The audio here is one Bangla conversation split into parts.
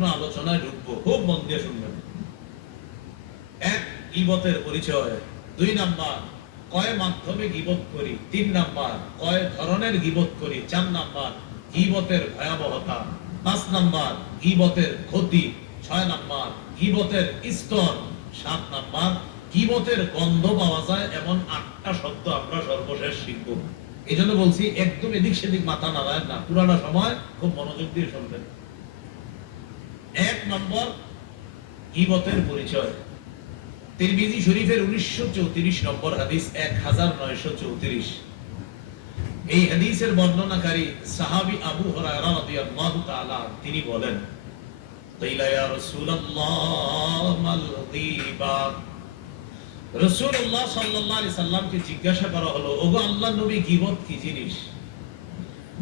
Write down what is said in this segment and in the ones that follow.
গুরুত্বপূর্ণ আলোচনায় ঢুকবো, খুব মন দিয়ে শুনবেন। এক, গীবতের পরিচয়। 2 নাম্বার, কয় মাধ্যমে গীবত করি। 3 নাম্বার, কয় ধরনের গীবত করি। 4 নাম্বার, গীবতের ভয়াবহতা। 5 নাম্বার, গীবতের ক্ষতি। 6 নাম্বার, গীবতের স্তর। 7 নাম্বার, গীবতের গন্ধ পাওয়া যায় এমন 8টা শব্দ আমরা সর্বশেষ শিখব। এই জন্য বলছি একদম এদিক সেদিক মাথা নাড়ায় না, পুরানো সময় খুব মনোযোগ দিয়ে শুনবেন। 1 নম্বর, গীবতের পরিচয়। তিরমিজি শরীফের 1934 নম্বর হাদিস, 1934। এই হাদিসের বর্ণনাকারী সাহাবী আবু হুরায়রা রাদিয়াল্লাহু তাআলা তিনি বলেন, "কাইলা ইয়া রাসূলুল্লাহ মাল গীবা।" রাসূলুল্লাহ সাল্লাল্লাহু আলাইহি সাল্লামকে জিজ্ঞাসা করা হলো, ওগো আল্লাহর নবী, গীবত কি জিনিস?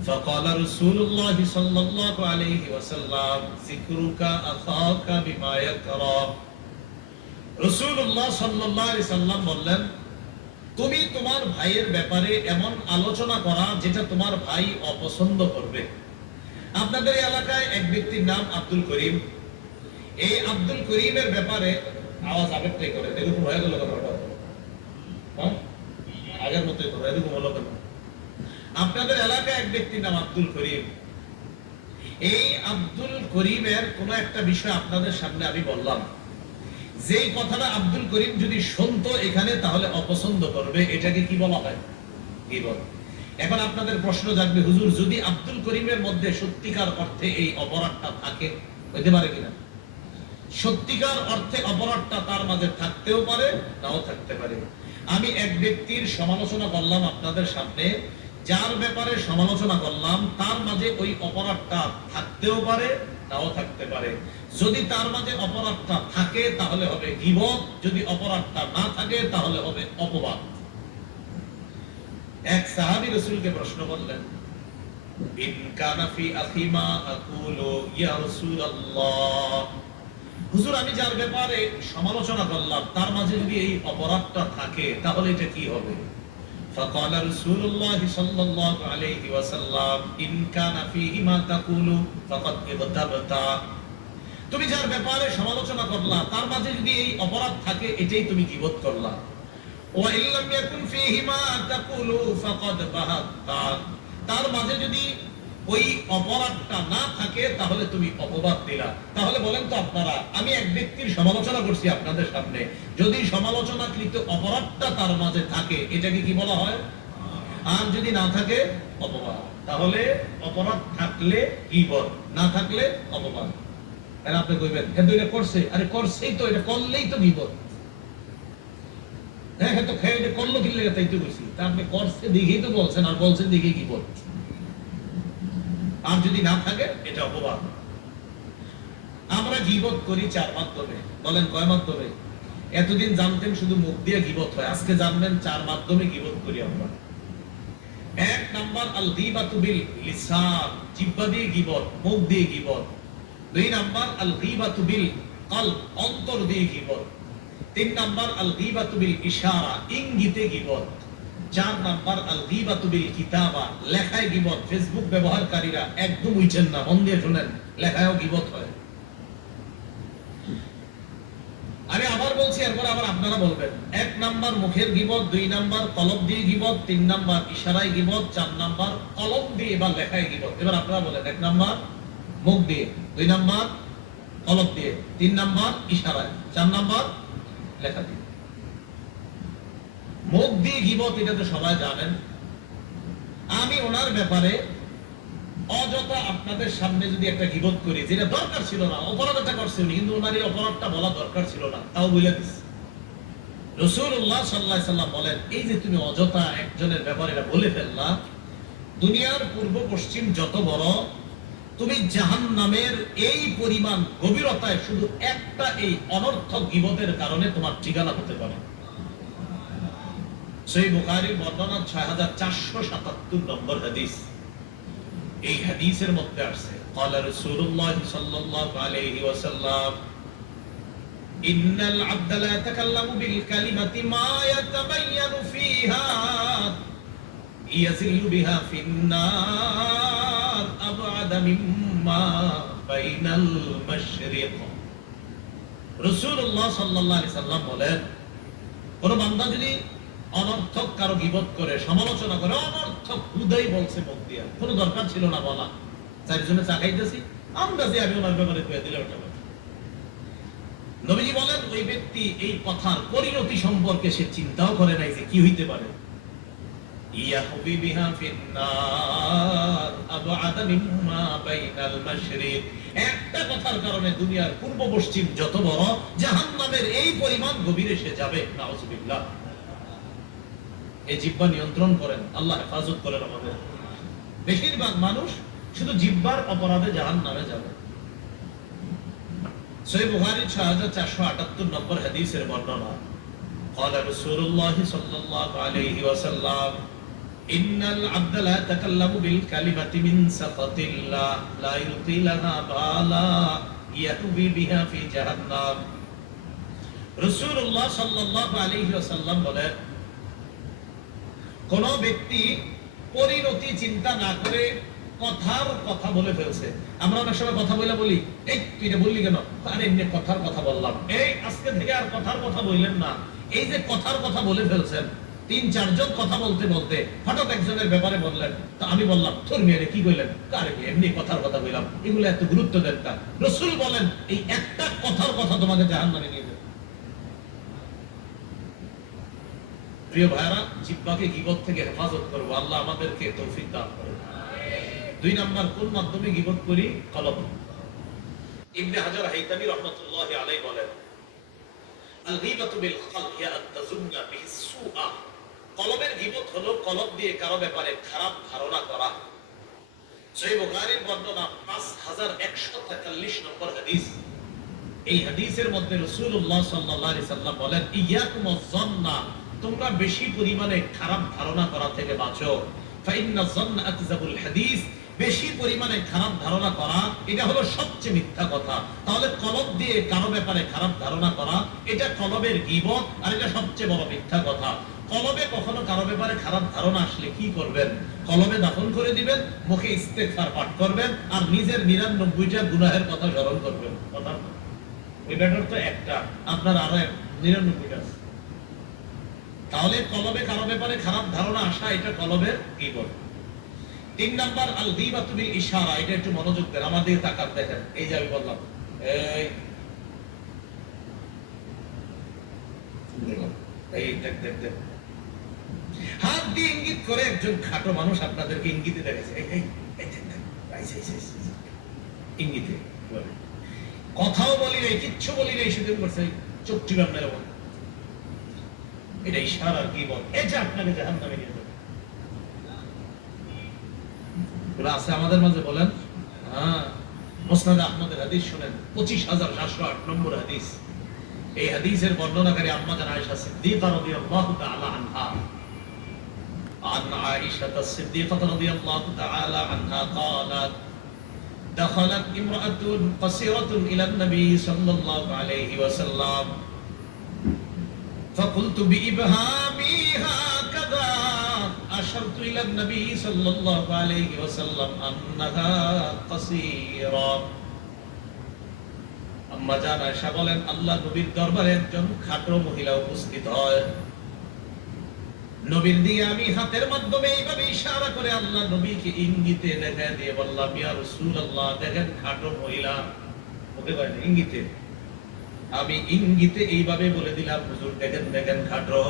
ফাকালা রাসূলুল্লাহ সাল্লাল্লাহু আলাইহি ওয়াসাল্লাম, যিকরুকা আখাকা বিমা ইয়াকরা। রাসূলুল্লাহ সাল্লাল্লাহু আলাইহি সাল্লাম বললেন, তুমি তোমার ভাইয়ের ব্যাপারে এমন আলোচনা করা যেটা তোমার ভাই অপছন্দ করবে। আপনাদের এলাকায় এক ব্যক্তির নাম আব্দুল করিম। এই আব্দুল করিমের ব্যাপারে আওয়াজ আবেগটাই করে, এরকম হয়ে গেল কথাটা, হ্যাঁ আগের মতোই করে, এরকম হলো কেন? আপনাদের এলাকায় এক ব্যক্তির নাম আব্দুল করিম। এই আব্দুল করিমের কোন একটা বিষয় আপনাদের সামনে আমি বললাম, যেই কথাটা আব্দুল করিম যদি শুনতো এখানে তাহলে অপছন্দ করবে, এটাকে কি বলা হয়? গীবত। এখন আপনাদের প্রশ্ন জাগবে, হুজুর যদি আব্দুল করিমের মধ্যে সত্যিকার অর্থে এই অপরাধটা থাকে, হইতে পারে কিনা? সত্যিকার অর্থে অপরাধটা তার মাঝে থাকতেও পারে, নাও থাকতে পারে। আমি এক ব্যক্তির সমালোচনা করলাম আপনাদের সামনে, যার ব্যাপারে সমালোচনা করলাম তার মাঝে ওই অপরাধটা থাকতেও পারে, নাও থাকতে পারে। যদি তার মাঝে অপরাধটা থাকে তাহলে হবে গীবত, যদি অপরাধটা না থাকে তাহলে হবে অপবাদ। এক সাহাবী রাসূলকে প্রশ্ন করলেন, ইন কানা ফি আখি মা আকুলু ইয়া রাসূলুল্লাহ, হুজুর আমি যার ব্যাপারে সমালোচনা করলাম তার মাঝে যদি এই অপরাধটা থাকে তাহলে এটা কি হবে? ফাকালা রাসূলুল্লাহ সাল্লাল্লাহু আলাইহি ওয়াসাল্লাম, ইন কানা ফিহি মা তাকুলু ফাকাদ ইগতাবতা। তুমি যার ব্যাপারে সমালোচনা করলা তার মাঝে যদি এই অপরাধ থাকে এটাই তুমি গীবত করলা। ওয়া ইল্লাম ইয়াকুন ফিহি মা তাকুলু ফাকাদ বাহাত্তা, তার মাঝে যদি ওই অপরাধটা না থাকে তাহলে তুমি অপবাদ দিলা। তাহলে বলেন তো আপনারা, আমি এক ব্যক্তির সমালোচনা করছি আপনাদের সামনে, যদি সমালোচনাকৃত অপরাধটা তার মাঝে থাকে এটাকে কি বলা হয়? আর যদি না থাকে অপবাদ। তাহলে অপরাধ থাকলে গীবত, না থাকলে অপবাদ। আর আপনি কইবেন এ দুইটা করছে, আরে করছেই তো, এটা করলেই তো গীবত। হ্যাঁ তো খেয়ে এটা করলো কি লাগে তাই তো কইছি, তা আপনি করছে দেখেই তো বলছেন, আর বলছেন দেখেই গীবত। আর যদি না থাকে এটা অপবাদ। আমরা গীবত করি 4 মাধ্যমে। বলেন কয় মাধ্যমে? এতদিন জানতেন শুধু মুখ দিয়ে গীবত হয়, আজকে জানবেন 4 মাধ্যমে গীবত করি আমরা। 1 নাম্বার, আল গীবাতু বিল লিসান, জিহ্বা দিয়ে গীবত, মুখ দিয়ে গীবত। 2 নাম্বার, আল গীবাতু বিল কলব, অন্তর দিয়ে গীবত। 3 নাম্বার, আল গীবাতু বিল ইশারা, ইঙ্গিতে গীবত। 4 নাম্বার, আল গীবাতু বিল কিতাবা, লেখায় গীবত। ফেসবুক ব্যবহারকারীরা একদম বুঝছেন না, মন দিয়ে শুনেন, লেখায়ও গীবত হয়। আমি আবার বলছি, এরপর আবার আপনারা বলবেন। 1 নাম্বার মুখের গীবত, 2 নাম্বার কলব দিয়ে গীবত, 3 নাম্বার ইশারায় গীবত, 4 নাম্বার কলম দিয়ে বা লেখায় গীবত। এবার আপনারা বলেন, 1 নাম্বার মুখ দিয়ে, 2 নাম্বার কলব দিয়ে, 3 নাম্বার ইশারায়, 4 নাম্বার লেখা দিয়ে। মুখ দিয়ে গীবত এটা তো সবাই জানেন। আমি ওনার ব্যাপারে অযথা আপনাদের সামনে যদি একটা গীবত করি, যেটা দরকার ছিল না, অপরাধটা করছে উনি, কিন্তু ওনার এই অপরাধটা বলা দরকার ছিল না, তাও বলে দিচ্ছে। রাসূলুল্লাহ সাল্লাল্লাহু আলাইহি সাল্লাম বলেন, এই যে তুমি অযথা একজনের ব্যাপারে এটা বলে ফেললা, দুনিয়ার পূর্ব পশ্চিম যত বড়, তুমি জাহান্নামের এই পরিমাণ গভীরতায় শুধু একটা এই অনর্থক গীবতের কারণে তোমার ঠিকানা হতে পারে। সহিহ বুখারীর বর্ণনা 6477 নম্বর হাদিস। এই হাদিসের মধ্যে আছে, ক্বালা রাসূলুল্লাহ সাল্লাল্লাহু আলাইহি ওয়াসাল্লাম, ইন্নাল আবদা লা ইয়াতাকাল্লামু বিল কালিমাতি মা ইয়াতাবায়্যানু ফিহা ইয়াযিল্লু বিহা ফিন নার আবআদা মিম্মা বাইনাল মাশরিক। রাসূলুল্লাহ সাল্লাল্লাহু আলাইহি সাল্লাম বলেন, কোন বান্দা যদি অনর্থক কারো গীবত করে, সমালোচনা করে, অনর্থক হুদাই বলছে মুখ দিয়া, কোনো দরকার ছিল না বলা, চারজনে চা খাইতেছি, আমরা যে আমি ওনার ব্যাপারে কয়ে দিলে ওটা। নবীজি বলেন, ওই ব্যক্তি এই কথার পরিণতি সম্পর্কে সে চিন্তাও করে নাই যে কি হইতে পারে। ইয়াহবি বিহা ফিন্নার আবআদা মিম্মা বাইনাল মাশরিক। একটা কথার কারণে দুনিয়ার পূর্ব পশ্চিম যত বড়, জাহান্নামের এই পরিমাণ গভীরে সে যাবে। নাউযুবিল্লাহ। এই জিহ্বা নিয়ন্ত্রণ করেন, আল্লাহ হেফাজত করেন আমাদের। বেশিরভাগ মানুষ শুধু জিহ্বার অপরাধে জাহান্নামে যাবে। সহিহ বুখারী 6478 নম্বর হাদিসের বর্ণনা, قال رسول الله صلى الله عليه وسلم إن العبد لا يتكلم بالكلمة من سخط الله لا يلقي لها بالا يهوي بها في جهنم। রাসূলুল্লাহ সাল্লাল্লাহু আলাইহি ওয়াসাল্লাম বলেন, কোন ব্যক্তি পরিণতি চিন্তা না করে কথার কথা বলে ফেলছে। আমরা অনেক সময় কথা বলি, এই তুই এটা বললি কেন, আরে এমনি কথার কথা বললাম, এই আজকে থেকে আর কথার কথা বললেন না। এই যে কথার কথা বলে ফেলছেন, ৩-৪ জন কথা বলতে বলতে হঠাৎ একজনের ব্যাপারে বললেন, তো আমি বললাম তোর মেয়েরে কি কইলেন, আরে এমনি কথার কথা বললাম, এগুলো এত গুরুত্ব দেন না। রাসূল বলেন, এই একটা কথার কথা তোমাকে জাহান্নামে নিয়ে যাবে। প্রিয় ভাইরা, জিহ্বাকে গীবত থেকে হেফাজত করবো, আল্লাহ আমাদেরকে তৌফিক দান করুন। ২ নাম্বার কোন মাধ্যমে গীবত করি? কলব। ইবনে হাজার হাইতামী রাহমাতুল্লাহি আলাইহি বলেন, আল গীবাতু বিল কলব হিয়া আন তাযুন্না বিহিস সুআ। কলবের গীবত হলো কলব দিয়ে কারো ব্যাপারে খারাপ ধারণা করা। সহিহ বুখারীর বর্ণনা 5143 নম্বর হাদিস। এই হাদিসের মধ্যে রাসূলুল্লাহ সাল্লাল্লাহু আলাইহি সাল্লাম বলেন, ইয়াকুমুজ যান্না, তোমরা বেশি পরিমাণে খারাপ ধারণা করা থেকে বাঁচো। ফাইন্না যান্না আকযাবুল হাদিস, বেশি পরিমাণে খারাপ ধারণা করা এটা হলো সবচেয়ে মিথ্যা কথা। তাহলে কলব দিয়ে কারো ব্যাপারে খারাপ ধারণা করা, এটা কলবের গীবত, আর এটা সবচেয়ে বড় মিথ্যা কথা। কলবে কখনো কারো ব্যাপারে খারাপ ধারণা আসলে কি করবেন? কলবে দাফন করে দিবেন, মুখে ইস্তেগফার পাঠ করবেন, আর নিজের ৯৯টা গুনাহের কথা স্মরণ করবেন। কথা ওই ব্যাটার তো একটা, আপনার আরো ৯৯টা আছে। তাহলে কলবে কারো ব্যাপারে খারাপ ধারণা আসা, এটা কলবের গীবত। ৩ নাম্বার আল গীবাতু বিল ইশারা, এটা একটু মনোযোগ দেন, আমার দিকে তাকান, দেখেন। এই যে আমি বললাম, এই দেখ দেখ দেখ, হাত দিয়ে ইঙ্গিত করে একজন খাটো মানুষ আপনাদেরকে ইঙ্গিতে দেখেছে, ইঙ্গিতে কথাও বলি নাই, কিচ্ছু বলি নাই, শুধু করছে চোখ টিপাম না, এরকম। এটা ইশারার গীবত, এটা আপনাকে জাহান্নামে নিয়ে যাবে। আছে আমাদের মাঝে, বলেন। হ্যাঁ, মুসনাদ আহমদের হাদিস শুনেন, ২৫,৭০৮ নম্বর হাদিস। এই হাদিসের বর্ণনাকারী আম্মা জান আয়েশা সিদ্দিকা রাদিয়াল্লাহু তাআলা আনহা। عن عائشة الصديقة رضي الله تعالى عنها قالت دخلت امرأة قصيرة إلى النبي صلى الله عليه وسلم فقلت بإبهامي هكذا أشرت إلى النبي صلى الله عليه وسلم أنها قصيرة। আম্মা জান আয়েশা বলেন, আল্লাহ নবীর দরবারে একজন খাটো মহিলা উপস্থিত হয়। নবীর দিকে আমি হাতের মাধ্যমে এইভাবে ইশারা করে আল্লাহ নবীকে ইঙ্গিতে দেখা দিয়ে বললাম, ইয়া রাসূলুল্লাহ, দেখেন খাটো মহিলা। ওকে কয় না, ইঙ্গিতে। আমি ইঙ্গিতে এইভাবে বলে দিলাম, হুজুর দেখেন দেখেন খাটো।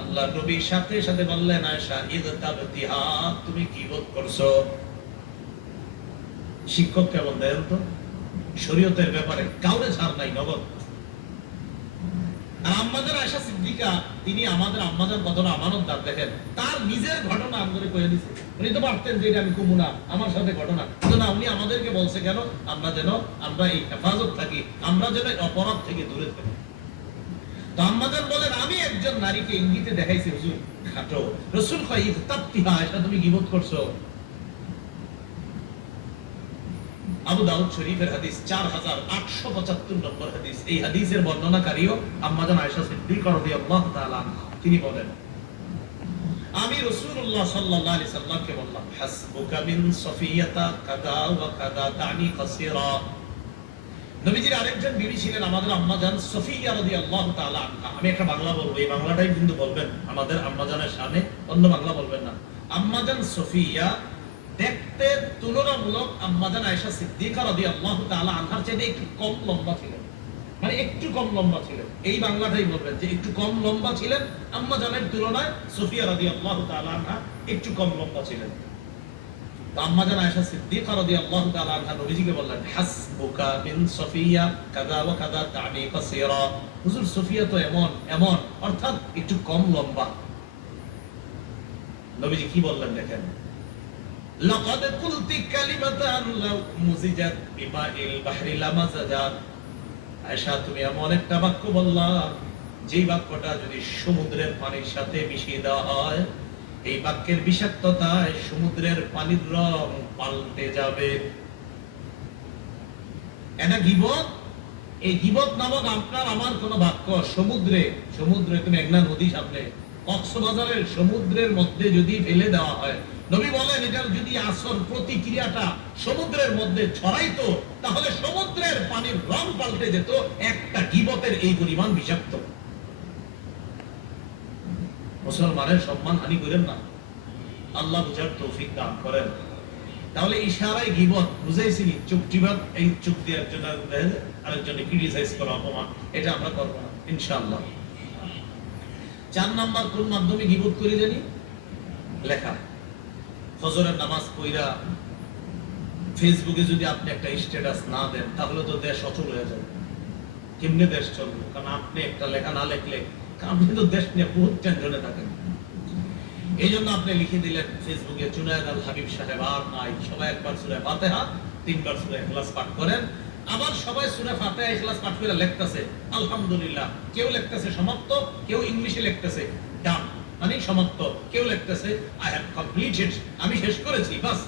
আল্লাহ নবীর সাথে সাথে বললেন, আয়েশা ইযতাবতিহা, তুমি গীবত করছো। শিক্ষক কেমন দেখেন তো, শরীয়তের ব্যাপারে কাউরে ছাড় নাই, নগদ। আর আম্মাজান আয়েশা সিদ্দিকা, তিনি আমাদের আম্মাজান কতটা আমানতদার, দেখেন তার নিজের ঘটনা আমাদের কয়ে দিচ্ছে। উনি তো পারতেন যে এটা আমি কমু না, আমার সাথে ঘটনা, কিন্তু না, উনি আমাদেরকে বলছে কেন? আমরা এই হেফাজত থাকি, আমরা যেন অপরাধ থেকে দূরে থাকি। তো আম্মাজান বলেন, আমি একজন নারীকে ইঙ্গিতে দেখাইছি, হুজুর খাটো। রাসূল কয়, ইযতাবতিহা, আয়েশা তুমি গীবত করছো। আবু দাউদ শরীফের হাদিস ৪৮৭৫ নম্বর হাদিস। এই হাদিসের বর্ণনাকারীও আম্মা জান আয়েশা সিদ্দিকা রাদিয়াল্লাহু তাআলা আনহা। তিনি বলেন, আমি রাসূলুল্লাহ সাল্লাল্লাহু আলাইহি সাল্লামকে বললাম, হাসবুকা মিন সফিয়াতা কাদা ওয়া কাদা তানি কাসীরা। নবীজির আরেকজন বিবি ছিলেন আমাদের আম্মাজান সফিয়া রাদিয়াল্লাহু তাআলা আনহা। আমি একটা বাংলা বলবো, এই বাংলাটাই কিন্তু বলবেন আমাদের আম্মাজানের শানে, অন্য বাংলা বলবেন না। আম্মাজান সফিয়া দেখতে তুলনামূলক আম্মাজান আয়েশা সিদ্দিকা রাদিয়াল্লাহু তাআলা আনহার চেয়ে একটু কম লম্বা ছিলেন, মানে একটু কম লম্বা ছিলেন। এই বাংলাটাই বলবেন যে একটু কম লম্বা ছিলেন আম্মাজানের তুলনায়। সফিয়া রাদিয়াল্লাহু তাআলা আনহা একটু কম লম্বা ছিলেন। আম্মাজান আয়েশা সিদ্দিকা রাদিয়াল্লাহু তাআলা আনহা নবীজিকে বললেন, হাসবুকা মিন সফিয়া কাযা ওয়া কাযা তানি কাসীরা। হুজুর, সফিয়া তো এমন এমন, অর্থাৎ একটু কম লম্বা। নবীজি কি বললেন দেখেন, লাকাদ কুলতি কালিমাতান লাউ মুজিজাত বিমাইল বাহরি লামাজাজাত। আয়েশা, তুমি এমন একটা বাক্য বললা, যেই বাক্যটা যদি সমুদ্রের পানির সাথে মিশিয়ে দেওয়া হয়, এই বাক্যের বিষাক্ততায় সমুদ্রের পানির রং পাল্টে যাবে। এটা গীবত। এই গীবত নামক আপনার আমার কোন বাক্য সমুদ্রে তুমি একটা নদী সামনে কক্সবাজারের সমুদ্রের মধ্যে যদি ফেলে দেওয়া হয়, নবী বলেন এটার যদি আসর প্রতিক্রিয়াটা সমুদ্রের মধ্যে ছড়াইতো, তাহলে সমুদ্রের পানির রং পাল্টে যেত। একটা গীবতের এই পরিমাণ বিষাক্ত। মুসলমানের সম্মান হানি করেন না, আল্লাহ বুঝার তৌফিক দান করেন। তাহলে ইশারায় গীবত বুঝাইছিনি, চুক্তিবাদ এই চুক্তি একজন আরেকজনে ক্রিটিসাইজ করা, অপমান, এটা আমরা করব না ইনশাআল্লাহ। 4 নাম্বার কোন মাধ্যমে গীবত করি জানি? লেখা। ফজরের নামাজ পড়া ফেসবুকে যদি আপনি একটা স্ট্যাটাস না দেন, তাহলে তো দেশ অচল হয়ে যাবে। কেমনে দেশ চলবে? কারণ আপনি একটা লেখা না লিখলে আপনি তো দেশ নিয়ে বহুত টেনশনে থাকেন। এই জন্য আপনি লিখে দিলেন ফেসবুকে, জুনায়েদ আল হাবিব সাহেব আর নাই, সবাই একবার সূরা ফাতিহা 3 বার সূরা ইখলাস পাঠ করেন। আবার সবাই সূরা ফাতিহা ইখলাস পাঠ করে লিখতেছে আলহামদুলিল্লাহ। কেউ লিখতেছে সমাপ্ত, কেউ ইংলিশে লিখতেছে ডান, মানে সমাপ্ত। কেউ লিখতেছে আই হ্যাভ কমপ্লিটেড, আমি শেষ করেছি, বাস।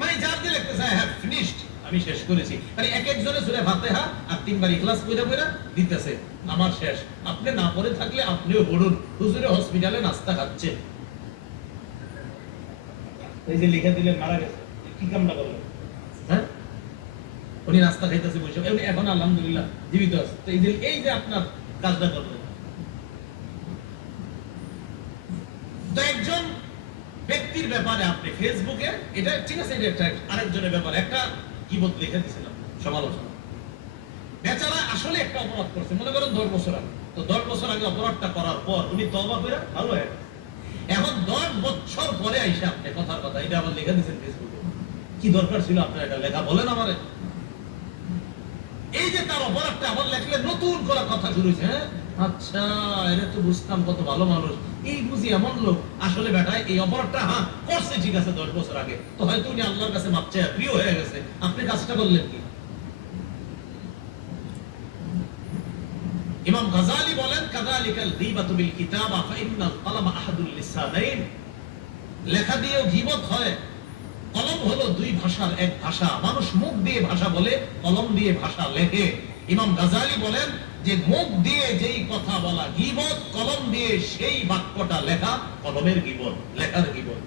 মানে যার যে লিখতেছে আই হ্যাভ ফিনিশড, আমি শেষ করেছি। মানে এক একজনে সূরা ফাতিহা আর 3 বার ইখলাস পড়া দিতেছে, আমার শেষ। আপনি না পড়ে থাকলে আপনিও পড়ুন। হুজুরে হসপিটালে নাস্তা খাচ্ছে, এই যে লিখে দিলেন মারা গেছে, কি কামনা করলেন? হ্যাঁ, উনি নাস্তা খাইতেছে বসে, উনি এখন আলহামদুলিল্লাহ জীবিত আছে। তো এই যে আপনার কাজটা করলেন। তো একজন ব্যক্তির ব্যাপারে আপনি ফেসবুকে, এটা ঠিক আছে, এটা একটা আরেকজনের ব্যাপারে একটা গীবত লিখে দিয়েছিলাম, সমালোচনা। বেচারা আসলে একটা অপরাধ করছে, মনে করেন 10 বছর আগে। তো 10 বছর আগে অপরাধটা করার পর উনি তওবা করে ভালো হয়ে গেছে। এখন 10 বছর পরে আইসা আপনি কথার কথা এটা আবার লিখে দিয়েছেন ফেসবুকে। কি দরকার ছিল আপনার এটা লেখা? বলেন আমারে। এই যে তার অপরাধটা আবার লেখলে নতুন করে কথা শুরু হয়েছে। হ্যাঁ, আচ্ছা, এটা তো বুঝতাম কত ভালো মানুষ, এই বুঝি এমন লোক। আসলে বেটায় এই অপরাধটা হ্যাঁ করছে, ঠিক আছে 10 বছর আগে, তো হয়তো উনি আল্লাহর কাছে মাপ চায় প্রিয় হয়ে গেছে। আপনি কাজটা করলেন কি? ইমাম গাযালি বলেন, কাযালিকাল গীবাতু বিল কিতাবা ফাইন্নাল কলামা আহাদুল লিসানাইন। লেখা দিয়েও গীবত হয়। কলম হলো 2 ভাষার এক ভাষা। মানুষ মুখ দিয়ে ভাষা বলে, কলম দিয়ে ভাষা লেখে। ইমাম গাযালি বলেন যে মুখ দিয়ে যেই কথা বলা গীবত, কলম দিয়ে সেই বাক্যটা লেখা কলমের গীবত, লেখার গীবত।